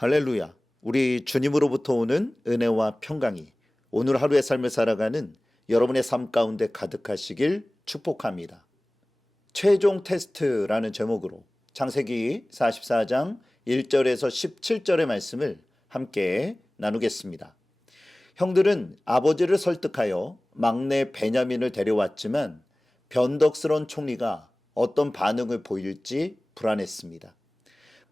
할렐루야. 우리 주님으로부터 오는 은혜와 평강이 오늘 하루의 삶을 살아가는 여러분의 삶 가운데 가득하시길 축복합니다. 최종 테스트라는 제목으로 창세기 44장 1절에서 17절의 말씀을 함께 나누겠습니다. 형들은 아버지를 설득하여 막내 베냐민을 데려왔지만 변덕스러운 총리가 어떤 반응을 보일지 불안했습니다.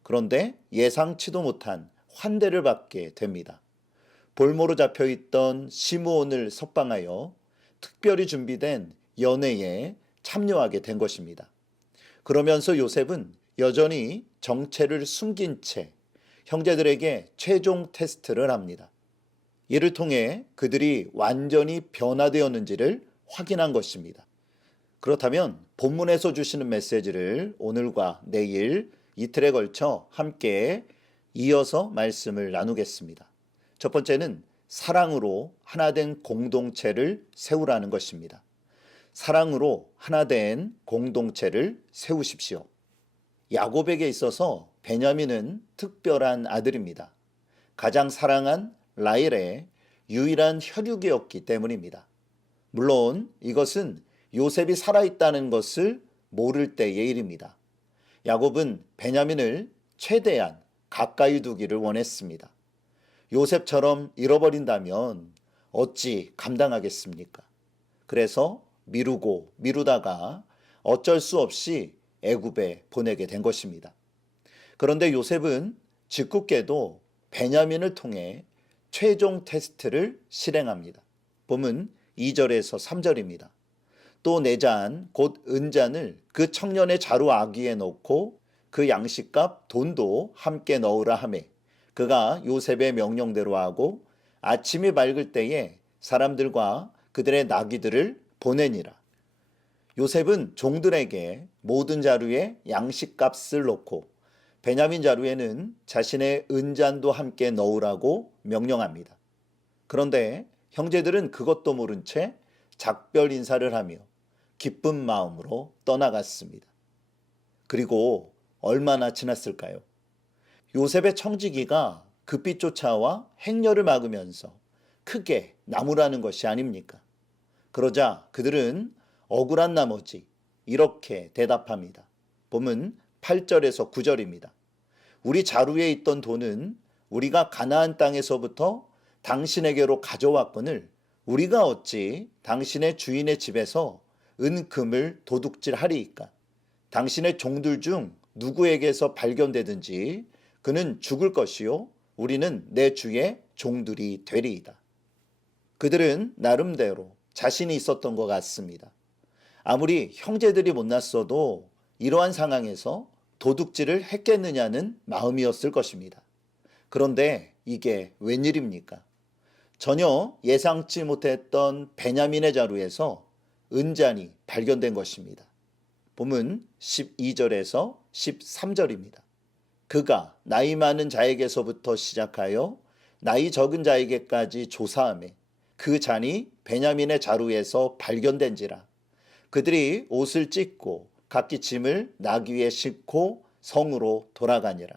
그런데 예상치도 못한 환대를 받게 됩니다. 볼모로 잡혀있던 시므온을 석방하여 특별히 준비된 연회에 참여하게 된 것입니다. 그러면서 요셉은 여전히 정체를 숨긴 채 형제들에게 최종 테스트를 합니다. 이를 통해 그들이 완전히 변화되었는지를 확인한 것입니다. 그렇다면 본문에서 주시는 메시지를 오늘과 내일 이틀에 걸쳐 함께 이어서 말씀을 나누겠습니다. 첫 번째는 사랑으로 하나된 공동체를 세우라는 것입니다. 사랑으로 하나된 공동체를 세우십시오. 야곱에게 있어서 베냐민은 특별한 아들입니다. 가장 사랑한 라헬의 유일한 혈육이었기 때문입니다. 물론 이것은 요셉이 살아있다는 것을 모를 때의 일입니다. 야곱은 베냐민을 최대한 가까이 두기를 원했습니다. 요셉처럼 잃어버린다면 어찌 감당하겠습니까? 그래서 미루고 미루다가 어쩔 수 없이 애굽에 보내게 된 것입니다. 그런데 요셉은 짓궂게도 베냐민을 통해 최종 테스트를 실행합니다. 본문 2절에서 3절입니다. 또 내 잔 곧 은잔을 그 청년의 자루 아귀에 넣고 그 양식값 돈도 함께 넣으라 하매 그가 요셉의 명령대로 하고 아침이 밝을 때에 사람들과 그들의 나귀들을 보내니라. 요셉은 종들에게 모든 자루에 양식값을 넣고 베냐민 자루에는 자신의 은잔도 함께 넣으라고 명령합니다. 그런데 형제들은 그것도 모른 채 작별 인사를 하며 기쁜 마음으로 떠나갔습니다. 그리고 얼마나 지났을까요? 요셉의 청지기가 급히 쫓아와 행렬을 막으면서 크게 나무라는 것이 아닙니까? 그러자 그들은 억울한 나머지 이렇게 대답합니다. 본문 8절에서 9절입니다. 우리 자루에 있던 돈은 우리가 가나안 땅에서부터 당신에게로 가져왔거늘 우리가 어찌 당신의 주인의 집에서 은금을 도둑질하리이까? 당신의 종들 중 누구에게서 발견되든지 그는 죽을 것이요 우리는 내 주의 종들이 되리이다. 그들은 나름대로 자신이 있었던 것 같습니다. 아무리 형제들이 못났어도 이러한 상황에서 도둑질을 했겠느냐는 마음이었을 것입니다. 그런데 이게 웬일입니까? 전혀 예상치 못했던 베냐민의 자루에서 은잔이 발견된 것입니다. 본문 12절에서 13절입니다. 그가 나이 많은 자에게서부터 시작하여 나이 적은 자에게까지 조사하매 그 잔이 베냐민의 자루에서 발견된지라. 그들이 옷을 찢고 각기 짐을 나귀에 싣고 성으로 돌아가니라.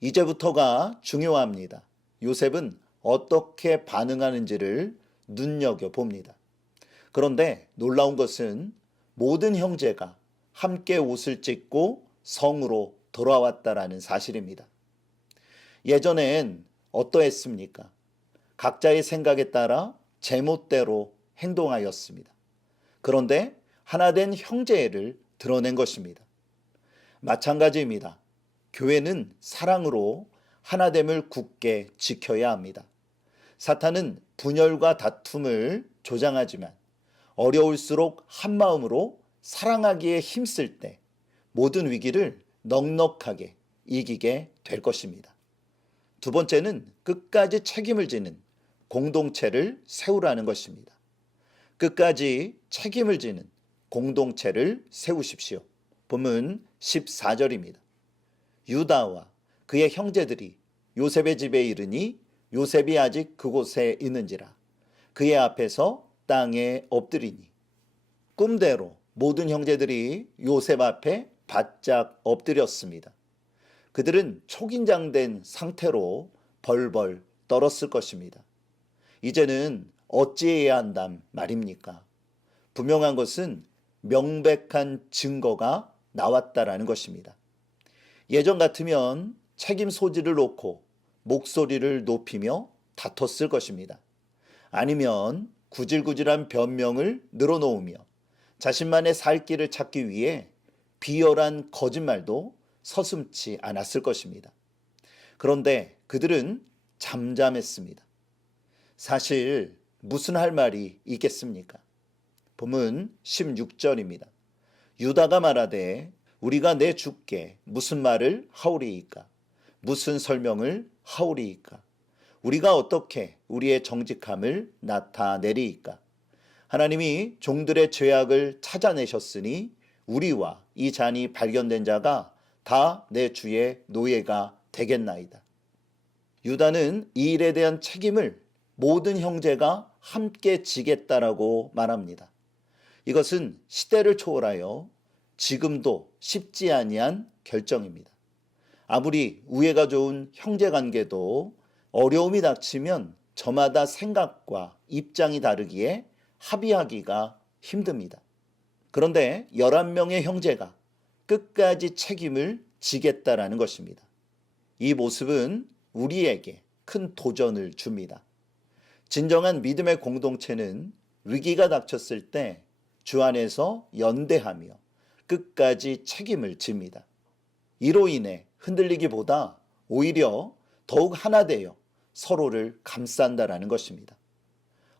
이제부터가 중요합니다. 요셉은 어떻게 반응하는지를 눈여겨봅니다. 그런데 놀라운 것은 모든 형제가 함께 옷을 찢고 성으로 돌아왔다라는 사실입니다. 예전엔 어떠했습니까? 각자의 생각에 따라 제멋대로 행동하였습니다. 그런데 하나된 형제애를 드러낸 것입니다. 마찬가지입니다. 교회는 사랑으로 하나됨을 굳게 지켜야 합니다. 사탄은 분열과 다툼을 조장하지만 어려울수록 한마음으로 사랑하기에 힘쓸 때 모든 위기를 넉넉하게 이기게 될 것입니다. 두 번째는 끝까지 책임을 지는 공동체를 세우라는 것입니다. 끝까지 책임을 지는 공동체를 세우십시오. 본문 14절입니다. 유다와 그의 형제들이 요셉의 집에 이르니 요셉이 아직 그곳에 있는지라 그의 앞에서 땅에 엎드리니 꿈대로 모든 형제들이 요셉 앞에 바짝 엎드렸습니다. 그들은 초긴장된 상태로 벌벌 떨었을 것입니다. 이제는 어찌해야 한단 말입니까? 분명한 것은 명백한 증거가 나왔다라는 것입니다. 예전 같으면 책임 소지를 놓고 목소리를 높이며 다퉜을 것입니다. 아니면 구질구질한 변명을 늘어놓으며 자신만의 살 길을 찾기 위해 비열한 거짓말도 서슴지 않았을 것입니다. 그런데 그들은 잠잠했습니다. 사실 무슨 할 말이 있겠습니까? 본문 16절입니다. 유다가 말하되 우리가 내 주께 무슨 말을 하오리이까? 무슨 설명을 하오리이까? 우리가 어떻게 우리의 정직함을 나타내리이까? 하나님이 종들의 죄악을 찾아내셨으니 우리와 이 잔이 발견된 자가 다 내 주의 노예가 되겠나이다. 유다는 이 일에 대한 책임을 모든 형제가 함께 지겠다라고 말합니다. 이것은 시대를 초월하여 지금도 쉽지 아니한 결정입니다. 아무리 우애가 좋은 형제관계도 어려움이 닥치면 저마다 생각과 입장이 다르기에 합의하기가 힘듭니다. 그런데 11명의 형제가 끝까지 책임을 지겠다라는 것입니다. 이 모습은 우리에게 큰 도전을 줍니다. 진정한 믿음의 공동체는 위기가 닥쳤을 때 주 안에서 연대하며 끝까지 책임을 집니다. 이로 인해 흔들리기보다 오히려 더욱 하나 되어 서로를 감싼다라는 것입니다.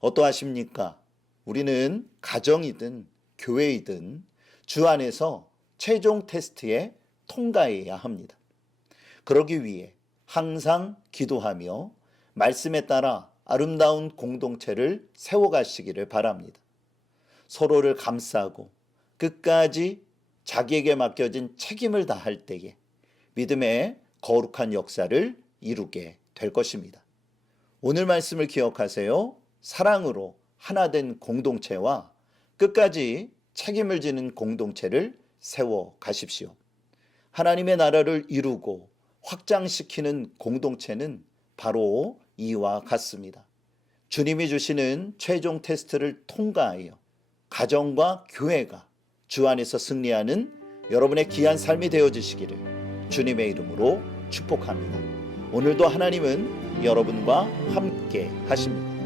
어떠하십니까? 우리는 가정이든 교회이든 주 안에서 최종 테스트에 통과해야 합니다. 그러기 위해 항상 기도하며 말씀에 따라 아름다운 공동체를 세워가시기를 바랍니다. 서로를 감싸고 끝까지 자기에게 맡겨진 책임을 다할 때에 믿음의 거룩한 역사를 이루게 될 것입니다. 오늘 말씀을 기억하세요. 사랑으로 하나 된 공동체와 끝까지 책임을 지는 공동체를 세워 가십시오. 하나님의 나라를 이루고 확장시키는 공동체는 바로 이와 같습니다. 주님이 주시는 최종 테스트를 통과하여 가정과 교회가 주 안에서 승리하는 여러분의 귀한 삶이 되어지시기를 주님의 이름으로 축복합니다. 오늘도 하나님은 여러분과 함께 하십니다.